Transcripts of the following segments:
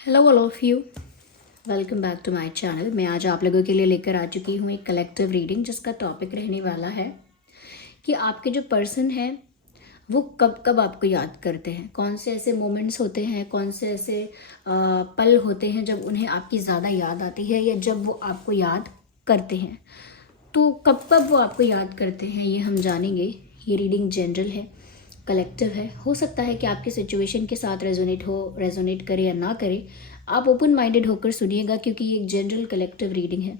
Hello all of you, welcome back to my channel. मैं आज आप लोगों के लिए लेकर आ चुकी हूँ एक कलेक्टिव रीडिंग जिसका टॉपिक रहने वाला है कि आपके जो पर्सन है वो कब कब आपको याद करते हैं। कौन से ऐसे मोमेंट्स होते हैं, कौन से ऐसे पल होते हैं जब उन्हें आपकी ज़्यादा याद आती है या जब वो आपको याद करते हैं। तो कब कब वो आपको याद करते हैं ये हम जानेंगे। ये रीडिंग जनरल है, कलेक्टिव है। हो सकता है कि आपकी सिचुएशन के साथ रेजोनेट करे या ना करे। आप ओपन माइंडेड होकर सुनिएगा क्योंकि ये एक जनरल कलेक्टिव रीडिंग है।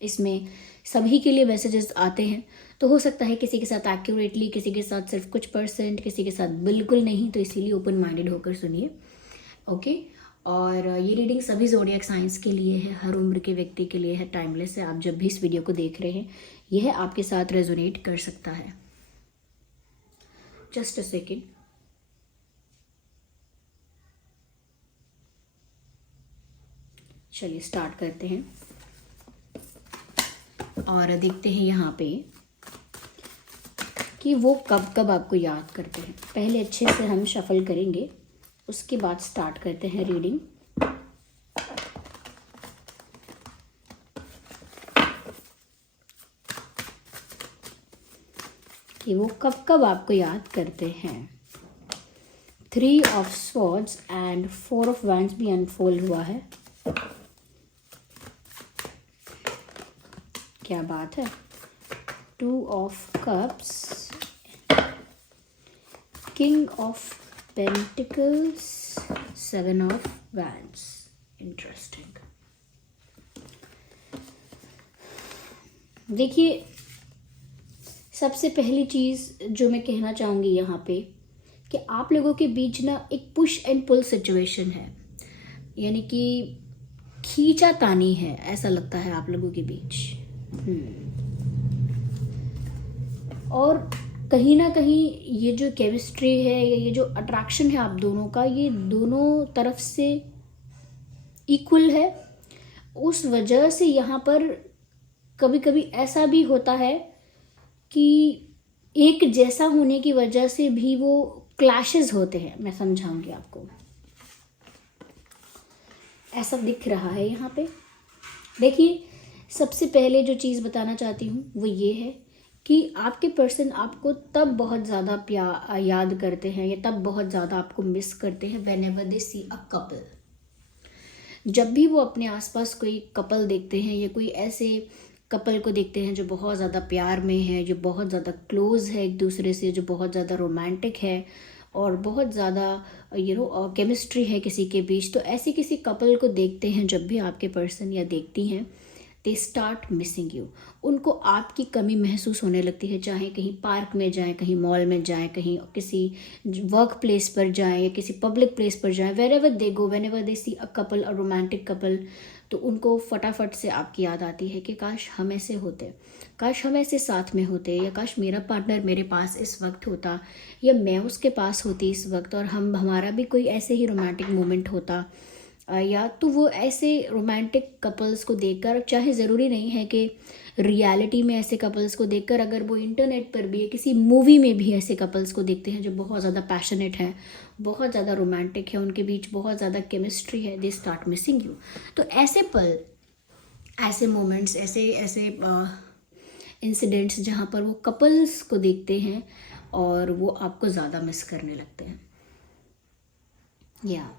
इसमें सभी के लिए मैसेजेस आते हैं। तो हो सकता है किसी के साथ एक्यूरेटली, किसी के साथ सिर्फ कुछ परसेंट, किसी के साथ बिल्कुल नहीं। तो इसीलिए ओपन माइंडेड होकर सुनिए, ओके। और ये रीडिंग सभी ज़ोडिएक साइंस के लिए है, हर उम्र के व्यक्ति के लिए है, टाइमलेस है। आप जब भी इस वीडियो को देख रहे हैं यह आपके साथ रेजोनेट कर सकता है। Just a second. चलिए स्टार्ट करते हैं और देखते हैं यहाँ पे कि वो कब कब आपको याद करते हैं। पहले अच्छे से हम शफल करेंगे, उसके बाद स्टार्ट करते हैं रीडिंग। कि वो कब कब आपको याद करते हैं। 3 of swords and 4 of wands भी अनफोल्ड हुआ है। क्या बात है। 2 of cups, king of pentacles, 7 of wands. Interesting. देखिए, सबसे पहली चीज़ जो मैं कहना चाहूँगी यहाँ पे कि आप लोगों के बीच ना एक पुश एंड पुल सिचुएशन है, यानी कि खींचातानी है, ऐसा लगता है आप लोगों के बीच। और कहीं ना कहीं ये जो केमिस्ट्री है या ये जो अट्रैक्शन है आप दोनों का, ये दोनों तरफ से इक्वल है। उस वजह से यहाँ पर कभी कभी ऐसा भी होता है कि एक जैसा होने की वजह से भी वो क्लैशेस होते हैं। मैं समझाऊंगी आपको। ऐसा दिख रहा है यहाँ पे। देखिए, सबसे पहले जो चीज़ बताना चाहती हूँ वो ये है कि आपके पर्सन आपको तब बहुत ज़्यादा याद करते हैं या तब बहुत ज़्यादा आपको मिस करते हैं whenever they see a couple. जब भी वो अपने आसपास कोई कपल देखते हैं या कोई ऐसे कपल को देखते हैं जो बहुत ज़्यादा प्यार में है, जो बहुत ज़्यादा क्लोज़ है एक दूसरे से, जो बहुत ज़्यादा रोमांटिक है और बहुत ज़्यादा केमिस्ट्री है किसी के बीच, तो ऐसे किसी कपल को देखते हैं जब भी आपके पर्सन या देखती हैं, दे स्टार्ट मिसिंग यू। उनको आपकी कमी महसूस होने लगती है। चाहे कहीं पार्क में जाएं, कहीं मॉल में जाएं, कहीं किसी वर्क प्लेस पर जाएं या किसी पब्लिक प्लेस पर जाएं, wherever they go, whenever they see a couple, a romantic couple, तो उनको फटाफट से आपकी याद आती है कि काश हम ऐसे होते, काश हम ऐसे साथ में होते, या काश मेरा पार्टनर मेरे पास इस वक्त होता या मैं उसके पास होती इस वक्त और हमारा भी कोई ऐसे ही रोमांटिक मोमेंट होता। या तो वो ऐसे रोमांटिक कपल्स को देखकर, चाहे ज़रूरी नहीं है कि रियलिटी में ऐसे कपल्स को देखकर, अगर वो इंटरनेट पर भी किसी मूवी में भी ऐसे कपल्स को देखते हैं जो बहुत ज़्यादा पैशनेट हैं, बहुत ज़्यादा रोमांटिक है, उनके बीच बहुत ज़्यादा केमिस्ट्री है, दे स्टार्ट मिसिंग यू। तो ऐसे पल, ऐसे मोमेंट्स, ऐसे ऐसे इंसिडेंट्स जहाँ पर वो कपल्स को देखते हैं और वो आपको ज़्यादा मिस करने लगते हैं। या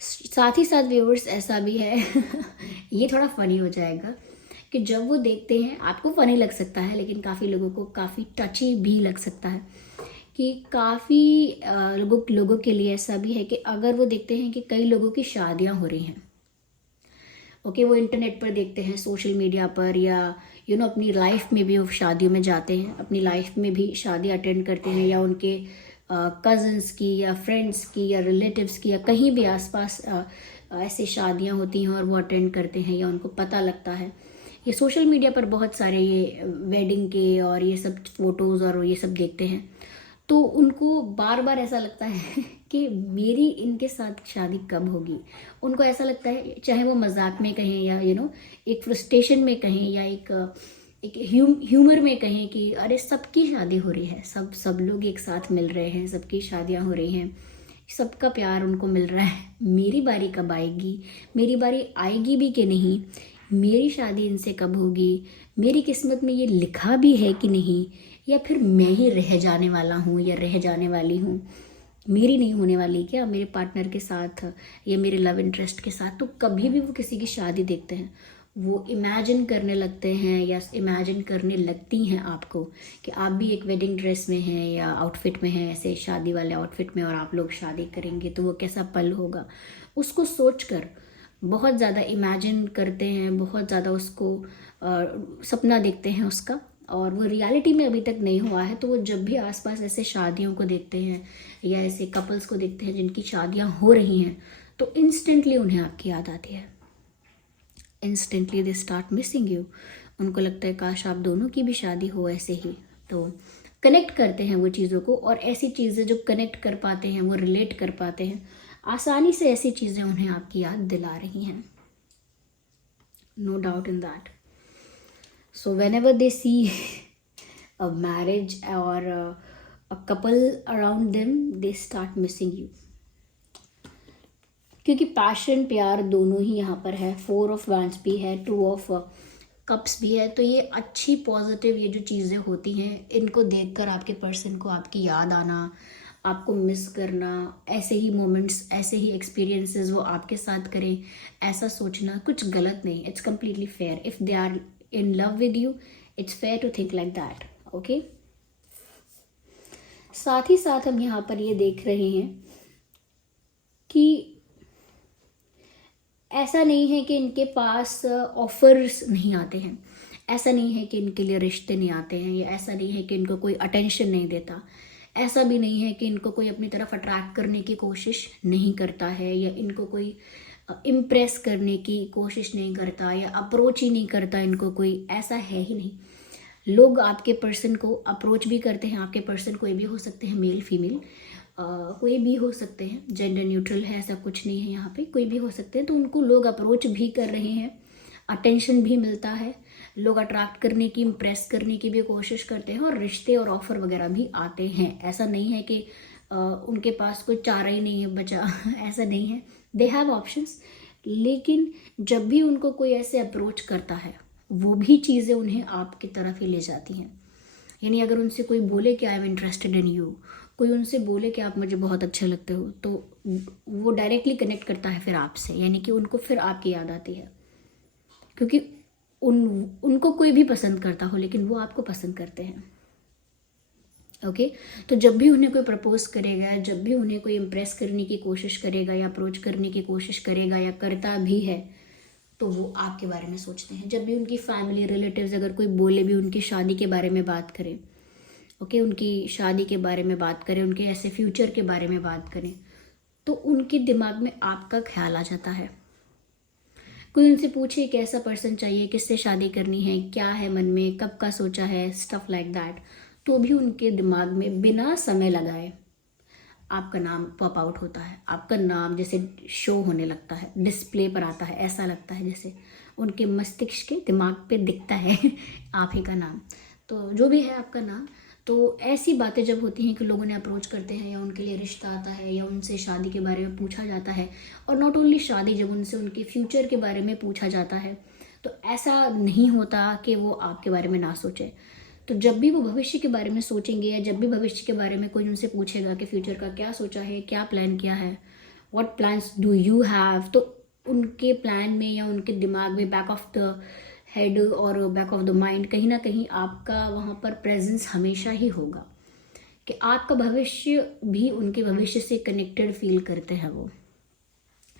साथ ही साथ व्यूअर्स ऐसा भी है ये थोड़ा फनी हो जाएगा कि जब वो देखते हैं, आपको फनी लग सकता है लेकिन काफ़ी लोगों को काफ़ी टची भी लग सकता है कि काफ़ी लोगों के लिए ऐसा भी है कि अगर वो देखते हैं कि कई लोगों की शादियां हो रही हैं, ओके, वो इंटरनेट पर देखते हैं, सोशल मीडिया पर, या अपनी लाइफ में भी वो शादियों में जाते हैं, अपनी लाइफ में भी शादी अटेंड करते हैं, या उनके कज़न्स की या फ्रेंड्स की या रिलेटिव्स की या कहीं भी आसपास ऐसे शादियां होती हैं और वो अटेंड करते हैं या उनको पता लगता है। ये सोशल मीडिया पर बहुत सारे ये वेडिंग के और ये सब फोटोज़ और ये सब देखते हैं, तो उनको बार बार ऐसा लगता है कि मेरी इनके साथ शादी कब होगी। उनको ऐसा लगता है, चाहे वो मजाक में कहें या एक फ्रस्ट्रेशन में कहें या एक ह्यूमर में कहें कि अरे सबकी शादी हो रही है, सब लोग एक साथ मिल रहे हैं, सबकी शादियां हो रही हैं, सबका प्यार उनको मिल रहा है, मेरी बारी कब आएगी, मेरी बारी आएगी भी कि नहीं, मेरी शादी इनसे कब होगी, मेरी किस्मत में ये लिखा भी है कि नहीं, या फिर मैं ही रह जाने वाला हूँ या रह जाने वाली हूँ, मेरी नहीं होने वाली क्या मेरे पार्टनर के साथ या मेरे लव इंटरेस्ट के साथ। तो कभी भी वो किसी की शादी देखते हैं, वो इमेजिन करने लगते हैं या इमेजिन करने लगती हैं आपको कि आप भी एक वेडिंग ड्रेस में हैं या आउटफिट में हैं, ऐसे शादी वाले आउटफिट में, और आप लोग शादी करेंगे तो वो कैसा पल होगा, उसको सोचकर बहुत ज़्यादा इमेजिन करते हैं, बहुत ज़्यादा उसको सपना देखते हैं उसका, और वो रियलिटी में अभी तक नहीं हुआ है। तो वो जब भी आसपास ऐसे शादियों को देखते हैं या ऐसे कपल्स को देखते हैं जिनकी शादियां हो रही हैं, तो इंस्टेंटली उन्हें आपकी याद आती है, instantly they start missing you. उनको लगता है काश आप दोनों की भी शादी हो ऐसे ही। तो कनेक्ट करते हैं वो चीज़ों को, और ऐसी चीज़ें जो कनेक्ट कर पाते हैं, वो रिलेट कर पाते हैं आसानी से, ऐसी चीज़ें उन्हें आपकी याद दिला रही हैं, no doubt in that. So whenever they see a marriage or a couple around them, they start missing you, क्योंकि पैशन, प्यार दोनों ही यहाँ पर है। 4 ऑफ wands भी है, 2 ऑफ कप्स भी है। तो ये अच्छी पॉजिटिव ये जो चीज़ें होती हैं, इनको देखकर आपके पर्सन को आपकी याद आना, आपको मिस करना, ऐसे ही मोमेंट्स, ऐसे ही एक्सपीरियंसेस वो आपके साथ करें, ऐसा सोचना कुछ गलत नहीं। It's completely fair. If they are in love with you, it's fair to think like that, okay? साथ ही साथ हम यहाँ पर ये देख रहे हैं कि ऐसा नहीं है कि इनके पास ऑफर्स नहीं आते हैं, ऐसा नहीं है कि इनके लिए रिश्ते नहीं आते हैं, या ऐसा नहीं है कि इनको कोई अटेंशन नहीं देता, ऐसा भी नहीं है कि इनको कोई अपनी तरफ अट्रैक्ट करने की कोशिश नहीं करता है, या इनको कोई इम्प्रेस करने की कोशिश नहीं करता, या अप्रोच ही नहीं करता इनको कोई, ऐसा है ही नहीं। लोग आपके पर्सन को अप्रोच भी करते हैं। आपके पर्सन कोई भी हो सकते हैं, मेल फीमेल कोई भी हो सकते हैं, जेंडर न्यूट्रल है, ऐसा कुछ नहीं है यहाँ पे, कोई भी हो सकते हैं। तो उनको लोग अप्रोच भी कर रहे हैं, अटेंशन भी मिलता है, लोग अट्रैक्ट करने की, इम्प्रेस करने की भी कोशिश करते हैं, और रिश्ते और ऑफर वगैरह भी आते हैं। ऐसा नहीं है कि उनके पास कोई चारा ही नहीं है बचा ऐसा नहीं है, दे हैव ऑप्शंस। लेकिन जब भी उनको कोई ऐसे अप्रोच करता है, वो भी चीज़ें उन्हें आपकी तरफ ही ले जाती हैं। यानी अगर उनसे कोई बोले कि I am interested in you, कोई उनसे बोले कि आप मुझे बहुत अच्छे लगते हो, तो वो डायरेक्टली कनेक्ट करता है फिर आपसे, यानी कि उनको फिर आपकी याद आती है, क्योंकि उनको कोई भी पसंद करता हो, लेकिन वो आपको पसंद करते हैं, ओके? तो जब भी उन्हें कोई प्रपोज करेगा, जब भी उन्हें कोई इम्प्रेस करने की कोशिश करेगा या अप्रोच करने की कोशिश करेगा या करता भी है, तो वो आपके बारे में सोचते हैं। जब भी उनकी फैमिली, रिलेटिव्स अगर कोई बोले भी, उनकी शादी के बारे में बात करें, ओके, उनकी शादी के बारे में बात करें, उनके ऐसे फ्यूचर के बारे में बात करें, तो उनके दिमाग में आपका ख्याल आ जाता है। कोई उनसे पूछे कैसा पर्सन चाहिए, किससे शादी करनी है, क्या है मन में, कब का सोचा है, स्टफ लाइक दैट, तो भी उनके दिमाग में बिना समय लगाए आपका नाम पॉप आउट होता है। आपका नाम जैसे शो होने लगता है, डिस्प्ले पर आता है, ऐसा लगता है जैसे उनके मस्तिष्क के दिमाग पे दिखता है आप ही का नाम। तो जो भी है आपका नाम। तो ऐसी बातें जब होती हैं कि लोगों ने अप्रोच करते हैं, या उनके लिए रिश्ता आता है, या उनसे शादी के बारे में पूछा जाता है, और नॉट ओनली शादी, जब उनसे उनके फ्यूचर के बारे में पूछा जाता है, तो ऐसा नहीं होता कि वो आपके बारे में ना सोचे। तो जब भी वो भविष्य के बारे में सोचेंगे, या जब भी भविष्य के बारे में कोई उनसे पूछेगा कि फ्यूचर का क्या सोचा है, क्या प्लान किया है, what plans do you have, तो उनके प्लान में या उनके दिमाग में, बैक ऑफ द हेड और बैक ऑफ द माइंड, कहीं ना कहीं आपका वहाँ पर प्रेजेंस हमेशा ही होगा, कि आपका भविष्य भी उनके भविष्य से कनेक्टेड फील करते हैं वो।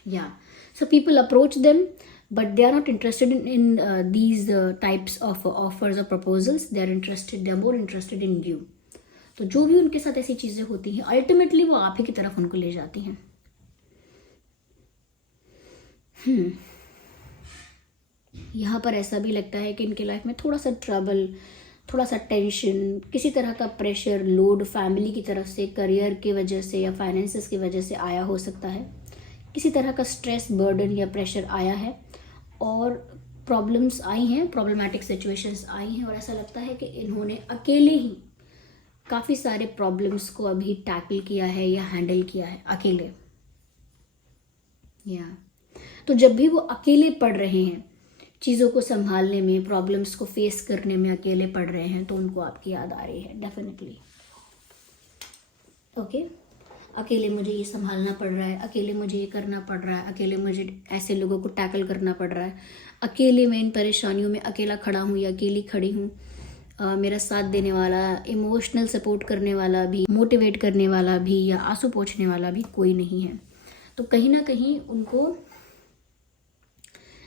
या so people approach them, but they are not interested in these types of offers or proposals. They are more interested in you. तो जो भी उनके साथ ऐसी चीजें होती हैं, अल्टीमेटली वो आप ही की तरफ उनको ले जाती हैं। यहाँ पर ऐसा भी लगता है कि इनके लाइफ में थोड़ा सा ट्रबल, थोड़ा सा टेंशन, किसी तरह का प्रेशर, लोड फैमिली की तरफ से, करियर की वजह से या फाइनेंसेस की वजह से आया हो सकता है। किसी तरह का स्ट्रेस, बर्डन या प्रेशर आया है, और प्रॉब्लम्स आई हैं, प्रॉब्लमैटिक सिचुएशंस आई हैं, और ऐसा लगता है कि इन्होंने अकेले ही काफ़ी सारे प्रॉब्लम्स को अभी टैकल किया है या हैंडल किया है अकेले। या तो जब भी वो अकेले पड़ रहे हैं, चीज़ों को संभालने में, प्रॉब्लम्स को फेस करने में अकेले पड़ रहे हैं, तो उनको आपकी याद आ रही है डेफिनेटली। ओके, अकेले मुझे ये संभालना पड़ रहा है, अकेले मुझे ये करना पड़ रहा है, अकेले मुझे ऐसे लोगों को टैकल करना पड़ रहा है, अकेले मैं इन परेशानियों में अकेला खड़ा हूँ या अकेली खड़ी हूँ। मेरा साथ देने वाला, इमोशनल सपोर्ट करने वाला भी, मोटिवेट करने वाला भी या आंसू पोंछने वाला भी कोई नहीं है। तो कहीं ना कहीं उनको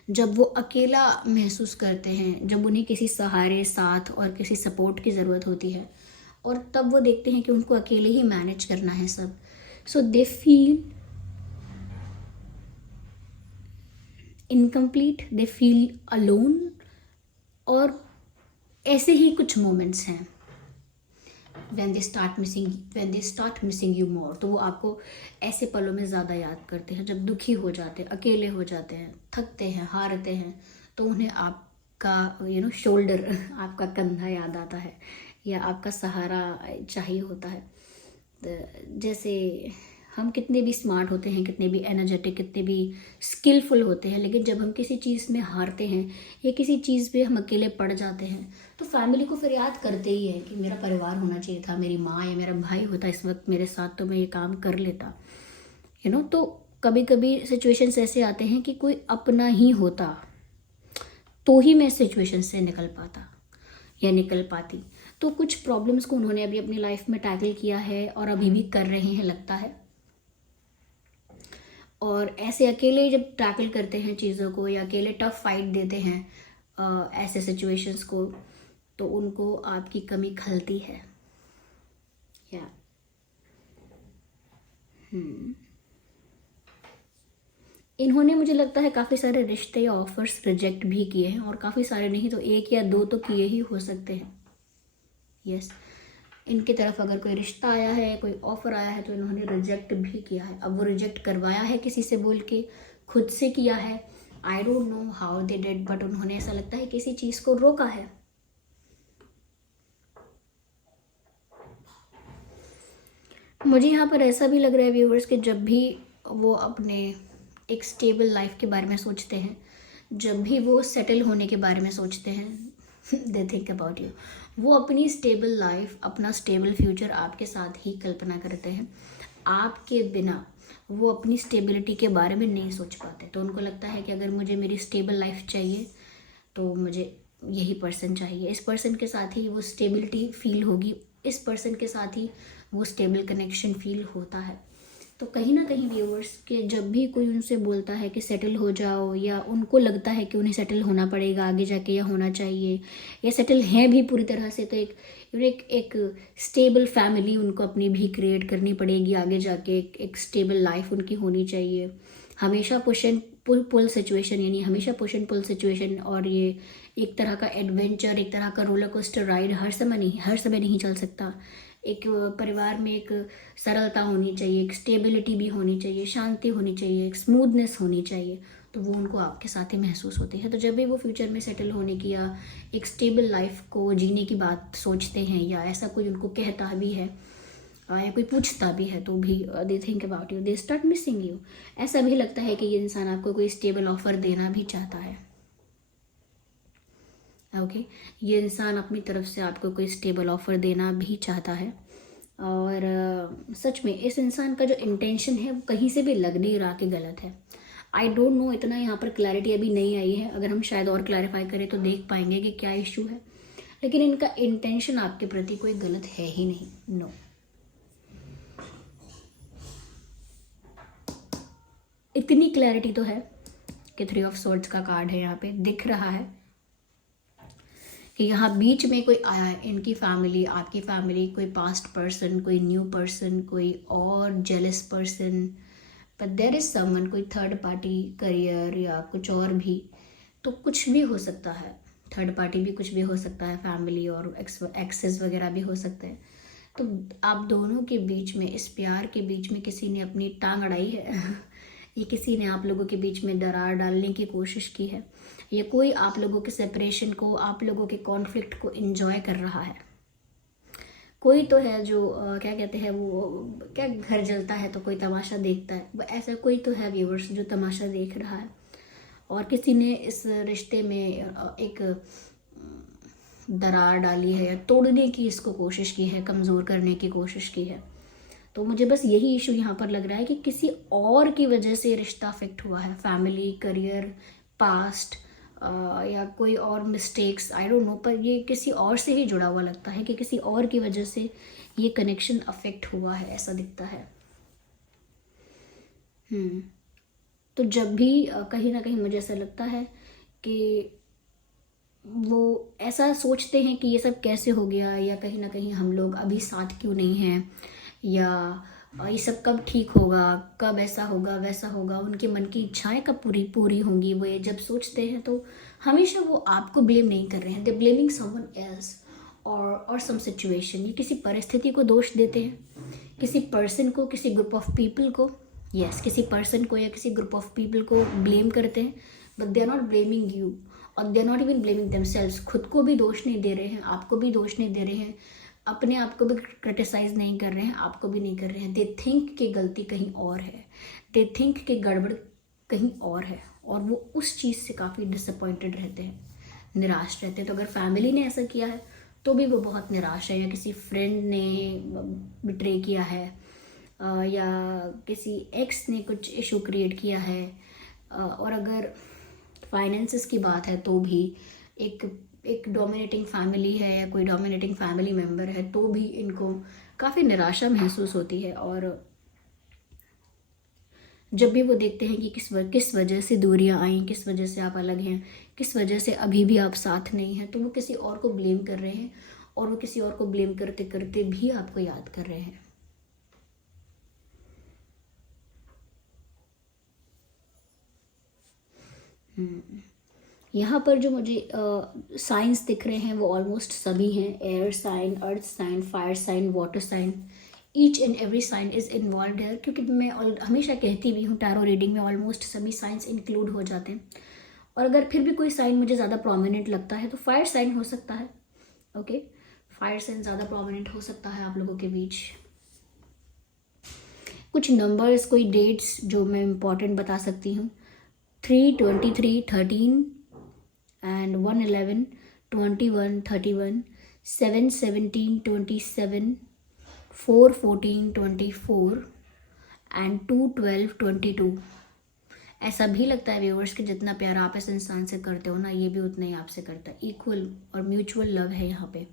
जब वो अकेला महसूस करते हैं, जब उन्हें किसी सहारे, साथ और किसी सपोर्ट की ज़रूरत होती है, और तब वो देखते हैं कि उनको अकेले ही मैनेज करना है सब, so they feel incomplete, they feel alone. और ऐसे ही कुछ मोमेंट्स हैं when they start missing you more, तो वो आपको ऐसे पलों में ज़्यादा याद करते हैं, जब दुखी हो जाते हैं, अकेले हो जाते हैं, थकते हैं, हारते हैं, तो उन्हें आपका शोल्डर आपका कंधा याद आता है या आपका सहारा चाहिए होता है। जैसे हम कितने भी स्मार्ट होते हैं, कितने भी एनर्जेटिक, कितने भी स्किलफुल होते हैं, लेकिन जब हम किसी चीज़ में हारते हैं या किसी चीज़ पे हम अकेले पड़ जाते हैं, तो फैमिली को फिर याद करते ही है कि मेरा परिवार होना चाहिए था, मेरी माँ या मेरा भाई होता इस वक्त मेरे साथ, तो मैं ये काम कर लेता। तो कभी कभी सिचुएशंस ऐसे आते हैं कि कोई अपना ही होता तो ही मैं सिचुएशन से निकल पाता या निकल पाती। तो कुछ प्रॉब्लम्स को उन्होंने अभी अपनी लाइफ में टैकल किया है और अभी भी कर रहे हैं लगता है। और ऐसे अकेले जब टैकल करते हैं चीज़ों को या अकेले टफ फाइट देते हैं ऐसे सिचुएशंस को, तो उनको आपकी कमी खलती है। या इन्होंने, मुझे लगता है, काफ़ी सारे रिश्ते या ऑफर्स रिजेक्ट भी किए हैं, और काफ़ी सारे नहीं तो 1 या 2 तो किए ही हो सकते हैं। यस, इनकी तरफ अगर कोई रिश्ता आया है, कोई ऑफर आया है, तो इन्होंने रिजेक्ट भी किया है। अब वो रिजेक्ट करवाया है किसी से बोल के, खुद से किया है, I don't know how they did, but उन्होंने, ऐसा लगता है, किसी चीज़ को रोका है। मुझे यहाँ पर ऐसा भी लग रहा है व्यूअर्स कि जब भी वो अपने एक स्टेबल लाइफ के बारे में सोचते हैं, जब भी वो सेटल होने के बारे में सोचते हैं, दे थिंक अबाउट यू, वो अपनी स्टेबल लाइफ, अपना स्टेबल फ्यूचर आपके साथ ही कल्पना करते हैं। आपके बिना वो अपनी स्टेबिलिटी के बारे में नहीं सोच पाते। तो उनको लगता है कि अगर मुझे मेरी स्टेबल लाइफ चाहिए तो मुझे यही पर्सन चाहिए, इस पर्सन के साथ ही वो स्टेबिलिटी फील होगी, इस पर्सन के साथ ही वो स्टेबल कनेक्शन फील होता है। तो कहीं ना कहीं व्यूअर्स के जब भी कोई उनसे बोलता है कि सेटल हो जाओ, या उनको लगता है कि उन्हें सेटल होना पड़ेगा आगे जाके, या होना चाहिए, या सेटल हैं भी पूरी तरह से, तो एक स्टेबल फैमिली उनको अपनी भी क्रिएट करनी पड़ेगी आगे जाके, एक स्टेबल लाइफ उनकी होनी चाहिए। हमेशा पुश एंड पुल सिचुएशन, यानी हमेशा पुश एंड पुल सिचुएशन, और ये एक तरह का एडवेंचर, एक तरह का रोलर कोस्टर राइड हर समय नहीं चल सकता। एक परिवार में एक सरलता होनी चाहिए, एक स्टेबिलिटी भी होनी चाहिए, शांति होनी चाहिए, एक स्मूथनेस होनी चाहिए, तो वो उनको आपके साथ ही महसूस होती है। तो जब भी वो फ्यूचर में सेटल होने की या एक स्टेबल लाइफ को जीने की बात सोचते हैं, या ऐसा कोई उनको कहता भी है या कोई पूछता भी है, तो भी they think about you, they start missing you. ऐसा भी लगता है कि ये इंसान आपको कोई स्टेबल ऑफर देना भी चाहता है। ओके, ये इंसान अपनी तरफ से आपको कोई स्टेबल ऑफर देना भी चाहता है। और सच में इस इंसान का जो इंटेंशन है वो कहीं से भी लग नहीं रहा कि गलत है। आई डोंट नो, इतना यहाँ पर क्लैरिटी अभी नहीं आई है। अगर हम शायद और क्लैरिफाई करें तो देख पाएंगे कि क्या इशू है, लेकिन इनका इंटेंशन आपके प्रति कोई गलत है ही नहीं। नो, इतनी क्लैरिटी तो है कि 3 ऑफ सोर्ड्स का कार्ड है यहाँ पे, दिख रहा है कि यहाँ बीच में कोई आया है, इनकी फैमिली, आपकी फैमिली, कोई पास्ट पर्सन, कोई न्यू पर्सन, कोई और jealous person, but there is someone, कोई थर्ड पार्टी, करियर या कुछ और भी, तो कुछ भी हो सकता है। थर्ड पार्टी भी कुछ भी हो सकता है, फैमिली और एक्सेस वगैरह भी हो सकते हैं। तो आप दोनों के बीच में, इस प्यार के बीच में किसी ने अपनी टांग अड़ाई है ये किसी ने आप लोगों के बीच में दरार डालने की कोशिश की है, या कोई आप लोगों के सेपरेशन को, आप लोगों के कॉन्फ्लिक्ट को एंजॉय कर रहा है। कोई तो है जो क्या कहते हैं वो, क्या घर जलता है तो कोई तमाशा देखता है, वो ऐसा कोई तो है व्यूवर्स जो तमाशा देख रहा है, और किसी ने इस रिश्ते में एक दरार डाली है या तोड़ने की इसको कोशिश की है, कमज़ोर करने की कोशिश की है। तो मुझे बस यही इशू यहाँ पर लग रहा है कि किसी और की वजह से रिश्ता अफेक्ट हुआ है, फैमिली, करियर, पास्ट या कोई और मिस्टेक्स, आई डोंट नो, पर ये किसी और से ही जुड़ा हुआ लगता है कि किसी और की वजह से ये कनेक्शन अफेक्ट हुआ है, ऐसा दिखता है। तो जब भी कहीं ना कहीं मुझे ऐसा लगता है कि वो ऐसा सोचते हैं कि ये सब कैसे हो गया, या कहीं ना कहीं हम लोग अभी साथ क्यों नहीं हैं, या ये सब कब ठीक होगा, कब ऐसा होगा वैसा होगा, उनके मन की इच्छाएं कब पूरी पूरी होंगी, वो ये जब सोचते हैं तो हमेशा वो आपको ब्लेम नहीं कर रहे हैं, दे ब्लेमिंग समवन एल्स और सम सिचुएशन। ये किसी परिस्थिति को दोष देते हैं, किसी पर्सन को, किसी ग्रुप ऑफ पीपल को, यस किसी पर्सन को या किसी ग्रुप ऑफ पीपल को ब्लेम करते हैं, but they are not blaming you, और they are not even blaming themselves. खुद को भी दोष नहीं दे रहे हैं, आपको भी दोष नहीं दे रहे हैं, अपने आप को भी क्रिटिसाइज नहीं कर रहे हैं, आपको भी नहीं कर रहे हैं। दे थिंक कि गलती कहीं और है, दे थिंक कि गड़बड़ कहीं और है, और वो उस चीज़ से काफ़ी डिसअपॉइंटेड रहते हैं, निराश रहते हैं। तो अगर फैमिली ने ऐसा किया है तो भी वो बहुत निराश है, या किसी फ्रेंड ने बिट्रे किया है, या किसी एक्स ने कुछ इशू क्रिएट किया है, और अगर फाइनेंसेस की बात है तो भी एक डोमिनेटिंग फैमिली है या कोई डोमिनेटिंग फैमिली मेम्बर है तो भी इनको काफ़ी निराशा महसूस होती है। और जब भी वो देखते हैं कि किस वजह से दूरियां आई, किस वजह से आप अलग हैं, किस वजह से अभी भी आप साथ नहीं हैं, तो वो किसी और को ब्लेम कर रहे हैं, और वो किसी और को ब्लेम करते करते भी आपको याद कर रहे हैं। यहाँ पर जो मुझे साइंस दिख रहे हैं वो ऑलमोस्ट सभी हैं, air sign, earth sign, fire sign, water sign, each and every sign is involve है। क्योंकि मैं हमेशा कहती भी हूँ टैरो रीडिंग में ऑलमोस्ट सभी साइंस इंक्लूड हो जाते हैं, और अगर फिर भी कोई साइन मुझे ज़्यादा प्रोमिनेंट लगता है तो फायर साइन हो सकता है। ओके, फायर साइन ज़्यादा प्रोमिनेंट हो सकता है आप लोगों के बीच। कुछ नंबर्स, कोई डेट्स जो मैं इम्पॉर्टेंट बता सकती हूँ, 3, 23, 13 and 111, 21, 31, 7, 17, 27, 4, 14, 24 and 2, 12, 22। ऐसा भी लगता है व्यूअर्स कि जितना प्यार आप इस इंसान से करते हो ना, ये भी उतना ही आपसे करता है। इक्वल और म्यूचुअल लव है यहाँ पे,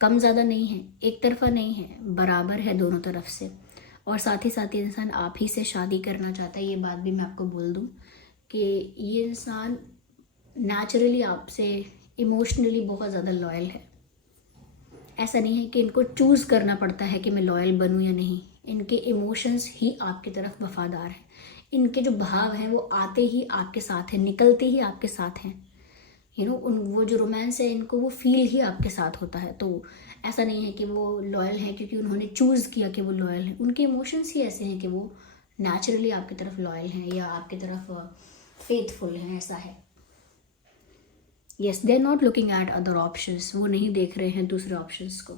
कम ज़्यादा नहीं है, एक तरफा नहीं है, बराबर है दोनों तरफ से। और साथ ही इंसान आप ही से शादी करना चाहता है। ये बात भी मैं आपको बोल दूँ कि ये इंसान नेचुरली आपसे इमोशनली बहुत ज़्यादा लॉयल है। ऐसा नहीं है कि इनको चूज़ करना पड़ता है कि मैं लॉयल बनूं या नहीं, इनके इमोशंस ही आपकी तरफ वफादार हैं। इनके जो भाव हैं वो आते ही आपके साथ हैं, निकलते ही आपके साथ हैं। उन वो जो रोमांस है इनको वो फील ही आपके साथ होता है। तो ऐसा नहीं है कि वो लॉयल हैं क्योंकि उन्होंने चूज़ किया कि वो लॉयल हैं, उनके इमोशंस ही ऐसे हैं कि वो नेचुरली आपकी तरफ लॉयल हैं या आपकी तरफ फेथफुल हैं, ऐसा है। Yes, they are not looking at other options, वो नहीं देख रहे हैं दूसरे ऑप्शंस को।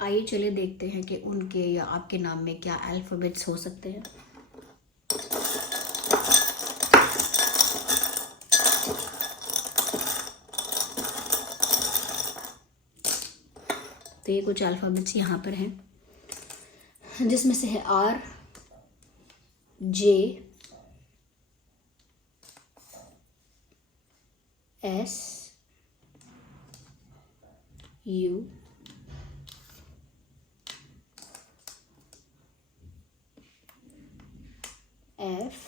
आइए चलिए देखते हैं कि उनके या आपके नाम में क्या अल्फ़ाबेट्स हो सकते हैं। तो ये कुछ अल्फ़ाबेट्स यहाँ पर हैं, जिसमें से है R, J, S, U, F,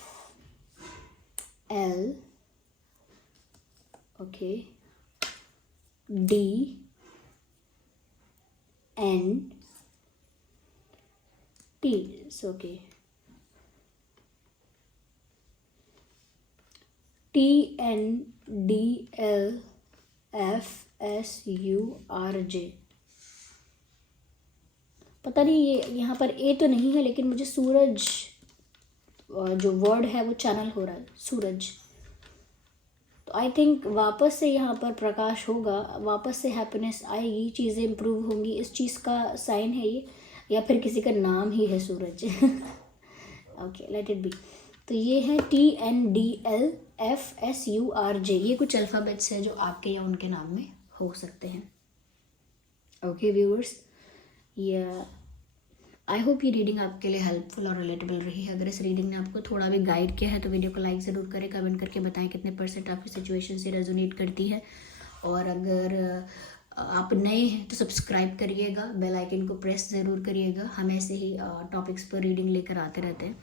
L, okay, D, N, T, it's okay, T, N, D, L, F, S, U, R, J। पता नहीं ये यहाँ पर ए तो नहीं है, लेकिन मुझे सूरज जो वर्ड है वो चैनल हो रहा है, सूरज। तो तो आई थिंक वापस से यहाँ पर प्रकाश होगा, वापस से हैप्पीनेस आएगी, चीज़ें इम्प्रूव होंगी, इस चीज़ का साइन है ये, या फिर किसी का नाम ही है Suraj. Okay, let it be. तो ये है TNDLFSURJ, ये कुछ अल्फ़ाबेट्स है जो आपके या उनके नाम में हो सकते हैं। ओके व्यूअर्स, ये आई होप ये रीडिंग आपके लिए हेल्पफुल और रिलेटेबल रही है। अगर इस रीडिंग ने आपको थोड़ा भी गाइड किया है तो वीडियो को लाइक ज़रूर करें, कमेंट करके बताएं कितने % आपकी सिचुएशन से रेजोनेट करती है। और अगर आप नए हैं तो सब्सक्राइब करिएगा, बेल आइकन को प्रेस ज़रूर करिएगा। हम ऐसे ही टॉपिक्स पर रीडिंग लेकर आते रहते हैं।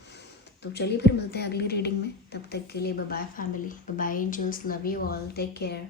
तो चलिए फिर मिलते हैं अगली रीडिंग में, तब तक के लिए bye bye family, bye bye angels, love you all, take care.